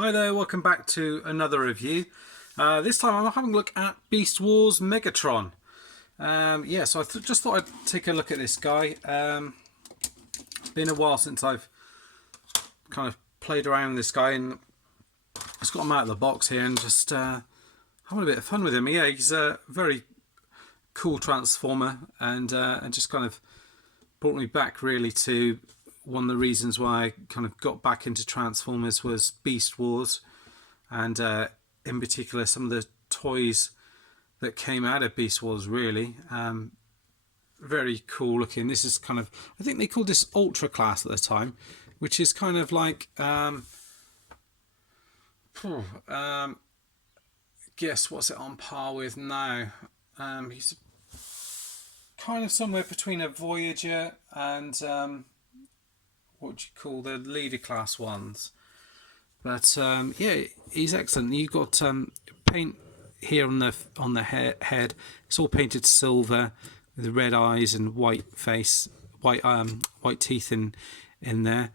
Hi there, welcome back to another review. This time I'm having a look at Beast Wars Megatron. So I just thought I'd take a look at this guy. It's been a while since I've kind of played around with this guy, and just got him out of the box here and just having a bit of fun with him. Yeah, he's a very cool transformer, and just kind of brought me back really to one of the reasons why I kind of got back into Transformers was Beast Wars, and in particular some of the toys that came out of Beast Wars really. Very cool looking. This is kind of, I think they called this Ultra Class at the time, which is kind of like, guess what's it on par with now? He's kind of somewhere between a Voyager and what would you call the leader class ones, but yeah, he's excellent. You've got paint here on the head. It's all painted silver with red eyes and white face, white teeth in there,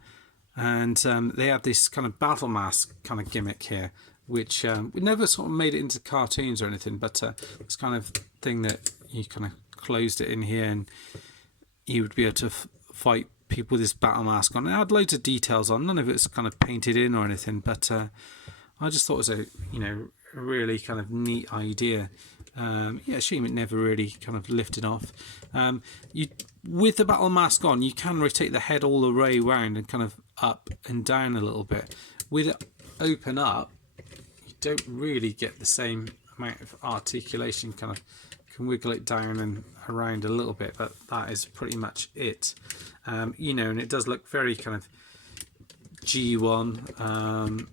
and they have this kind of battle mask kind of gimmick here, which we never sort of made it into cartoons or anything, but it's kind of thing that you kind of closed it in here and you would be able to fight people with this battle mask on. It had loads of details on, none of it's kind of painted in or anything, but I just thought it was a really kind of neat idea. Yeah, shame it never really kind of lifted off. With the battle mask on, you can rotate the head all the way around and kind of up and down a little bit. With it open up, you don't really get the same amount of articulation. Kind of can wiggle it down and around a little bit, but that is pretty much it. And it does look very kind of G1.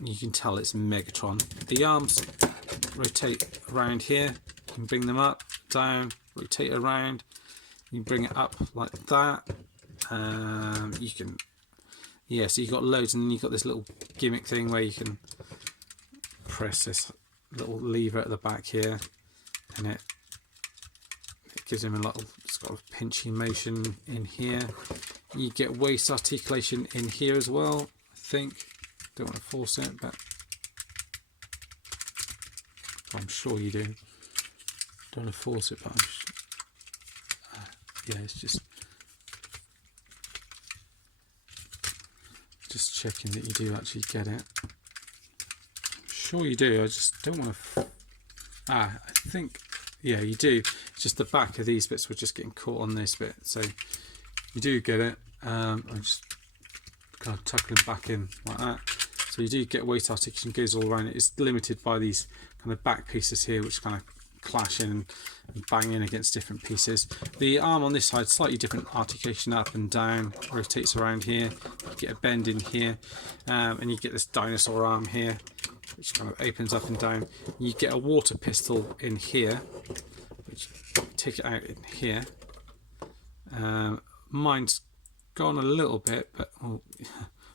You can tell it's Megatron. The arms rotate around here. You can bring them up, down, rotate around. You can bring it up like that. You can, yeah. So you've got loads, and then you've got this little gimmick thing where you can press this little lever at the back here, and it gives him a little sort of pinching motion in here. You get waist articulation in here as well, I think. Don't want to force it, but I'm sure you do. Don't want to force it, but I'm sure. Yeah, it's just checking that you do actually get it. I'm sure you do. I just don't want to. I think. Yeah, you do. It's just the back of these bits were just getting caught on this bit, so you do get it. I'm just kind of tucking back in like that. So you do get waist articulation, goes all around it. It's limited by these kind of back pieces here, which kind of clash in and bang in against different pieces. The arm on this side, slightly different articulation, up and down, rotates around here. You get a bend in here, and you get this dinosaur arm here, which kind of opens up and down. You get a water pistol in here, which take it out in here. Mine's gone a little bit, but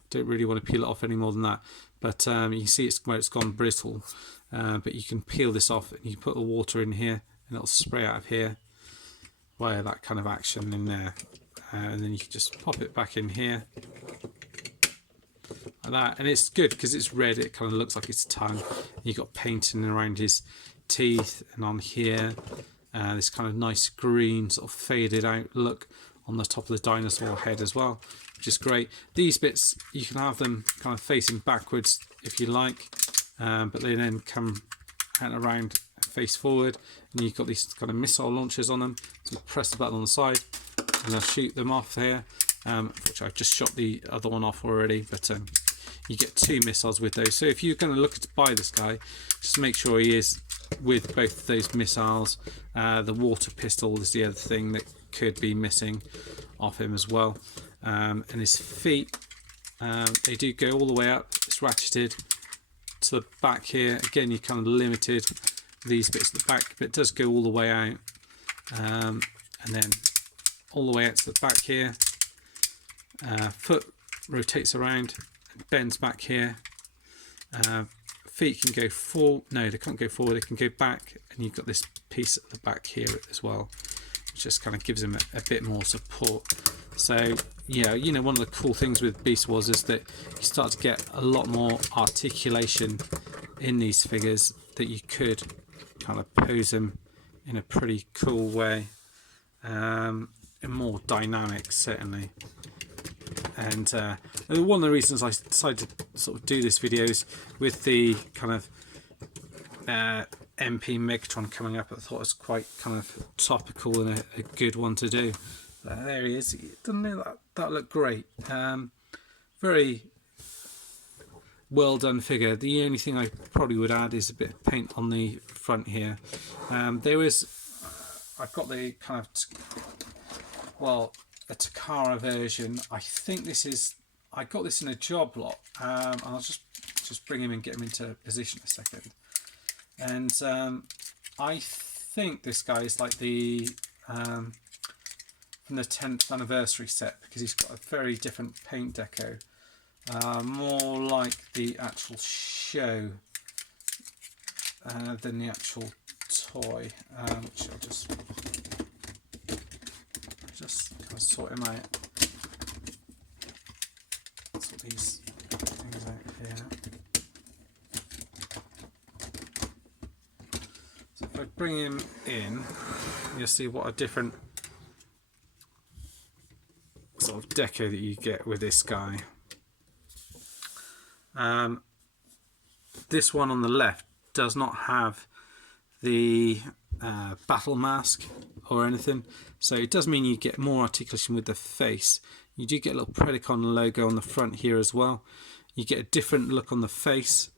don't really want to peel it off any more than that. But you can see it's where it's gone brittle. But you can peel this off, and you put the water in here, and it'll spray out of here via that kind of action in there. And then you can just pop it back in here. Like that, and it's good because it's red. It kind of looks like his tongue. You've got painting around his teeth and on here. This kind of nice green sort of faded out look on the top of the dinosaur head as well, which is great. These bits you can have them kind of facing backwards if you like, but they then come out around face forward, and you've got these kind of missile launchers on them. So you press the button on the side, and they'll shoot them off there. Which I've just shot the other one off already, but you get 2 missiles with those. So if you're going to look to buy this guy, just make sure he is with both of those missiles. The water pistol is the other thing that could be missing off him as well. And his feet, they do go all the way up. It's ratcheted to the back here. Again, you're kind of limited these bits at the back, but it does go all the way out. And then all the way out to the back here. Foot rotates around and bends back here. Feet can go forward. No, they can't go forward. They can go back, and you've got this piece at the back here as well, which just kind of gives them a bit more support. So yeah, you know, one of the cool things with Beast Wars is that you start to get a lot more articulation in these figures, that you could kind of pose them in a pretty cool way, and more dynamic certainly. And one of the reasons I decided to sort of do this video is with the kind of MP Megatron coming up. I thought it was quite kind of topical and a good one to do. There he is. Doesn't that look great? Very well done figure. The only thing I probably would add is a bit of paint on the front here. There was, I've got the kind of, well, a Takara version. I think this is, I got this in a job lot. I'll just bring him and get him into position a second. And I think this guy is like the from the 10th anniversary set, because he's got a very different paint deco, more like the actual show than the actual toy, which I'll just kind of sort him out. Sort these things out here. So if I bring him in, you'll see what a different sort of deco that you get with this guy. This one on the left does not have the battle mask or anything, so it does mean you get more articulation with the face. You do get a little Predacon logo on the front here as well. You get a different look on the face.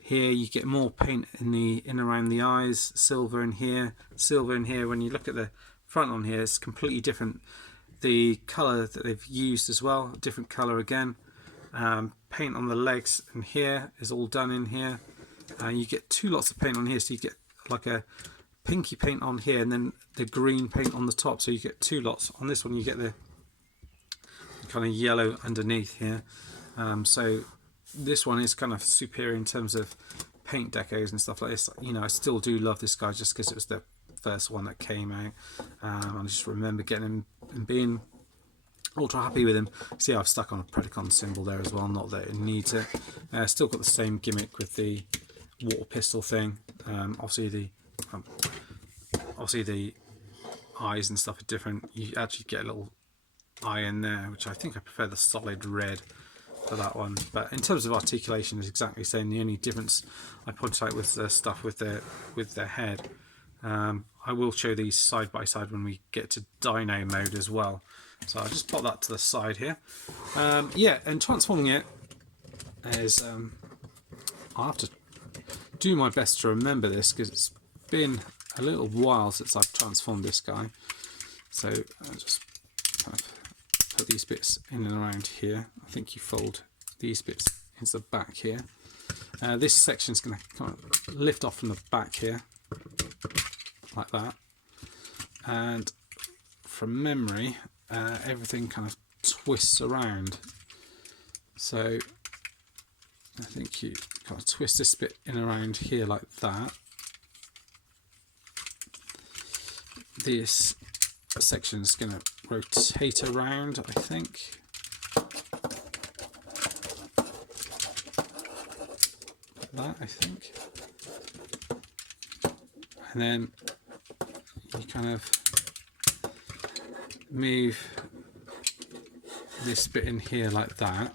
Here you get more paint in around the eyes, silver in here, silver in here. When you look at the front on here, it's completely different. The colour that they've used as well, different colour again. Paint on the legs and here is all done in here. You get two lots of paint on here, so you get like a pinky paint on here and then the green paint on the top, so you get two lots. On this one you get the kind of yellow underneath here. So this one is kind of superior in terms of paint decos and stuff like this. You know, I still do love this guy just because it was the first one that came out. I just remember getting him and being ultra happy with him. See, I've stuck on a Predacon symbol there as well, not that it needs it. Still got the same gimmick with the water pistol thing. Obviously the eyes and stuff are different. You actually get a little eye in there, which I think I prefer the solid red for that one. But in terms of articulation, it's exactly the same. The only difference I pointed out was the stuff with their head. I will show these side by side when we get to Dino mode as well. So I'll just pop that to the side here. Yeah, and transforming it is, I'll have to do my best to remember this because it's been a little while since I've transformed this guy. So I'll just kind of put these bits in and around here. I think you fold these bits into the back here. This section is going to kind of lift off from the back here, like that. And from memory, everything kind of twists around. So I think you kind of twist this bit in around here like that. This section is going to rotate around, I think. Like that, I think. And then you kind of move this bit in here like that.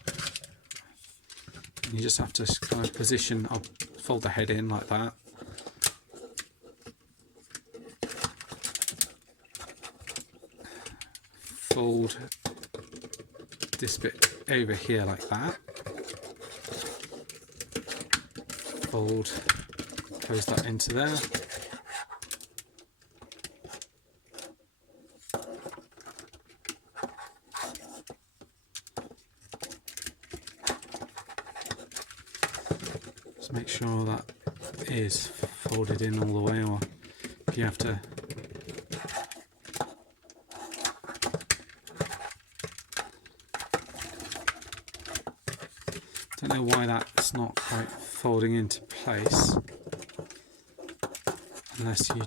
And you just have to kind of position, I'll fold the head in like that. Fold this bit over here like that. Fold, close that into there. Just make sure that is folded in all the way, or if you have to don't know why that's not quite folding into place, unless you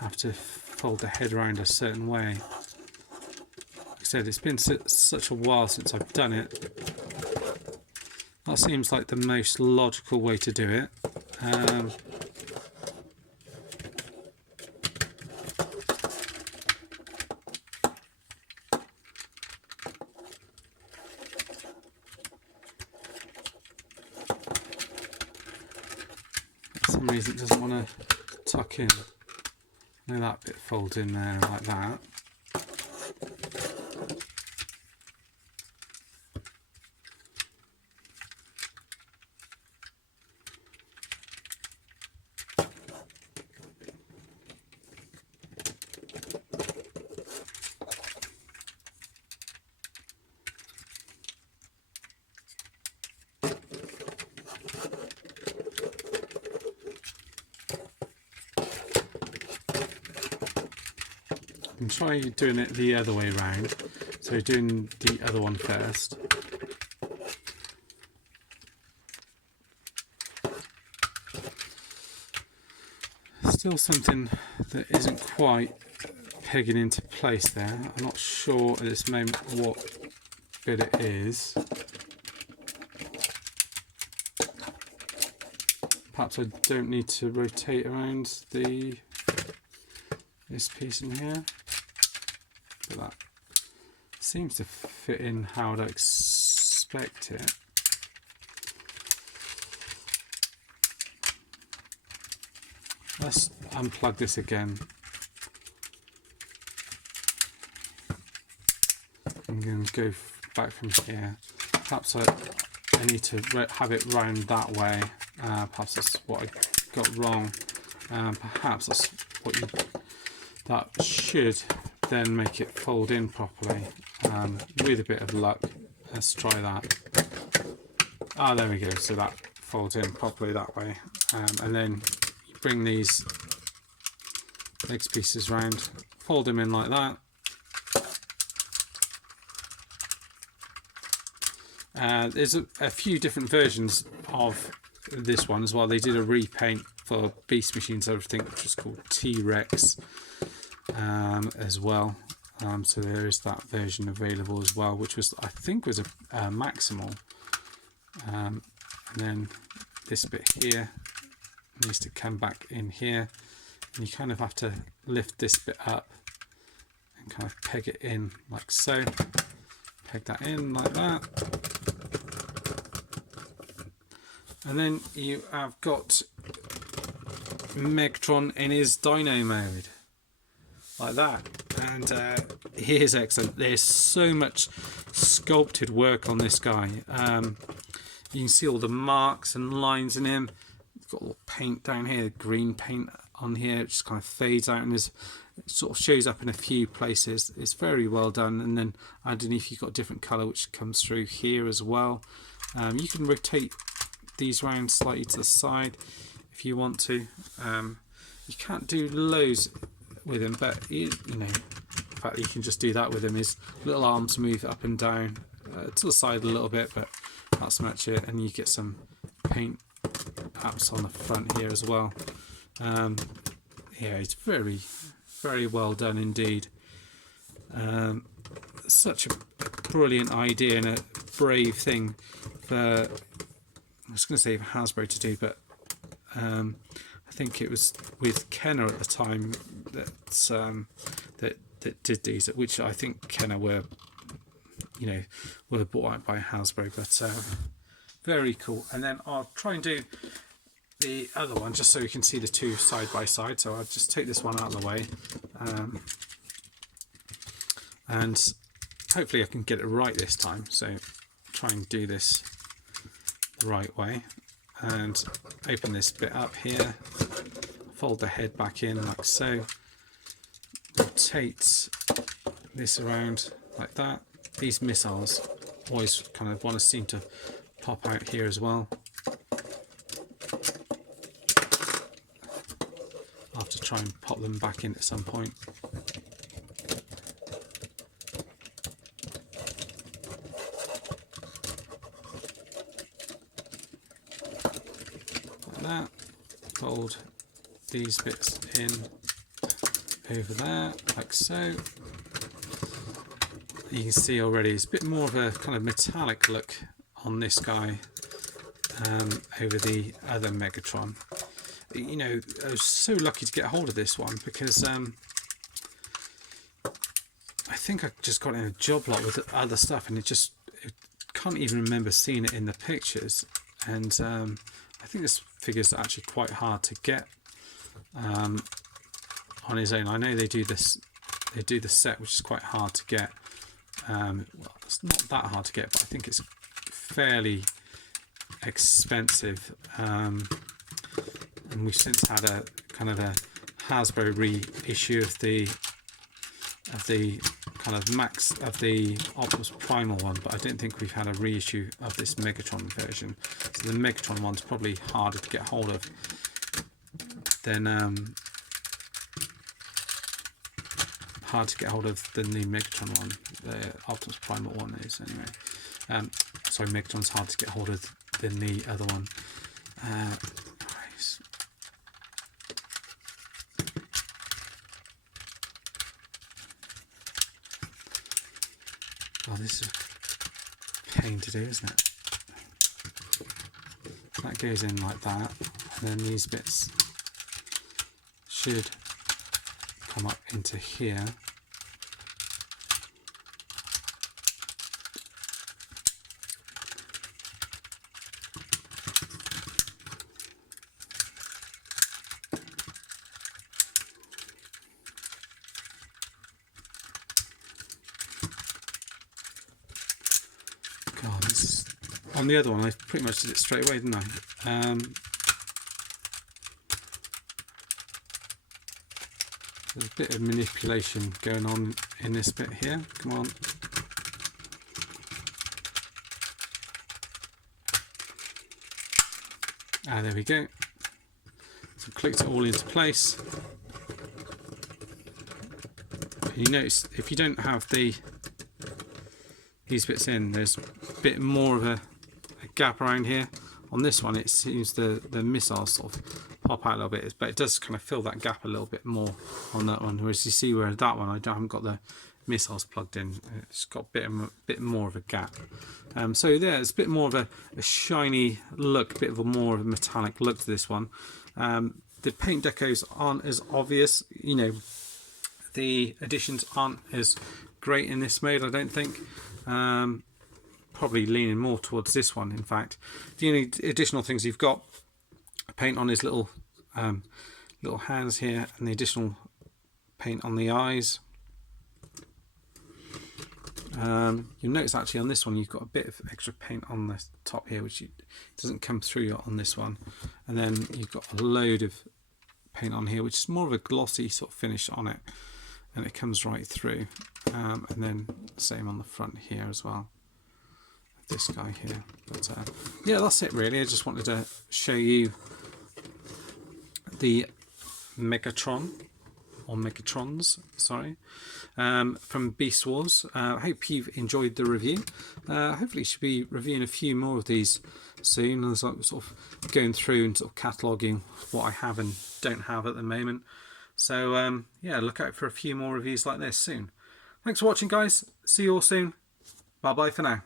have to fold the head around a certain way. said, it's been such a while since I've done it. That seems like the most logical way to do it. For some reason it doesn't want to tuck in. Now that bit folds in there like that. And try doing it the other way around. So doing the other one first. Still something that isn't quite pegging into place there. I'm not sure at this moment what bit it is. Perhaps I don't need to rotate around this piece in here. But that seems to fit in how I'd expect it. Let's unplug this again. I'm going to go back from here. Perhaps I need to have it round that way. Perhaps that's what I got wrong. Perhaps that's what that should then make it fold in properly. With a bit of luck, let's try that. Ah, there we go. So that folds in properly that way, and then you bring these legs pieces round, fold them in like that. There's a few different versions of this one as well. They did a repaint for Beast Machines, everything, which was called T-Rex as well. So there is that version available as well, which was, I think, was a Maximal. And then this bit here needs to come back in here, and you kind of have to lift this bit up and kind of peg it in like so. Peg that in like that. And then you have got Megatron in his dino mode, like that. And he is excellent. There's so much sculpted work on this guy. You can see all the marks and lines in him. He's got a little paint down here, green paint on here. It just kind of fades out and it sort of shows up in a few places. It's very well done. And then underneath you've got a different colour which comes through here as well. You can rotate these round slightly to the side if you want to. You can't do loads with him, but you know, the fact that you can just do that with him, his little arms move up and down to the side a little bit, but that's much it. And you get some paint perhaps on the front here as well. Yeah, it's very, very well done indeed. Such a brilliant idea and a brave thing for, I was going to say for Hasbro to do, but I think it was with Kenner at the time that did these, which I think Kenner were bought out by Hasbro, but very cool. And then I'll try and do the other one just so you can see the two side by side. So I'll just take this one out of the way, and hopefully I can get it right this time. So try and do this the right way and open this bit up here, fold the head back in like so, rotate this around like that. These missiles always kind of want to seem to pop out here as well. I'll have to try and pop them back in at some point. Like that. Fold these bits in over there, like so. you can see already it's a bit more of a kind of metallic look on this guy over the other Megatron. You know, I was so lucky to get hold of this one because I think I just got in a job lot with other stuff, and I can't even remember seeing it in the pictures. And I think this figure's actually quite hard to get on his own. I know they do this. They do the set, which is quite hard to get. Well, it's not that hard to get, but I think it's fairly expensive. And we've since had a kind of a Hasbro reissue of the kind of the Optimus Primal one, but I don't think we've had a reissue of this Megatron version. So the Megatron one's probably harder to get hold of than than the Megatron one. The Optimus Primal one is anyway. Sorry, Megatron's hard to get hold of than the other one. Oh, this is a pain to do, isn't it? That goes in like that, and then these bits should come up into here. God, this is, on the other one I pretty much did it straight away, didn't I? There's a bit of manipulation going on in this bit here. Come on. Ah, there we go. So clicked it all into place. You notice if you don't have these bits in, there's a bit more of a gap around here. On this one, it seems the missiles sort of pop out a little bit, but it does kind of fill that gap a little bit more on that one. Whereas you see where that one, I haven't got the missiles plugged in. It's got a bit more of a gap. So there, it's a bit more of a shiny look, a bit of a more of a metallic look to this one. The paint decos aren't as obvious. You know, the additions aren't as great in this mode, I don't think. Probably leaning more towards this one, in fact. The only additional things you've got paint on his little hands here, and the additional paint on the eyes. You'll notice actually on this one you've got a bit of extra paint on the top here, which doesn't come through on this one. And then you've got a load of paint on here, which is more of a glossy sort of finish on it, and it comes right through. And then same on the front here as well. This guy here. But yeah, that's it really. I just wanted to show you the Megatron, or Megatrons, sorry, from Beast Wars. I hope you've enjoyed the review. Hopefully should be reviewing a few more of these soon, as I'm sort of going through and sort of cataloguing what I have and don't have at the moment. So yeah, look out for a few more reviews like this soon. Thanks for watching, guys. See you all soon. Bye bye for now.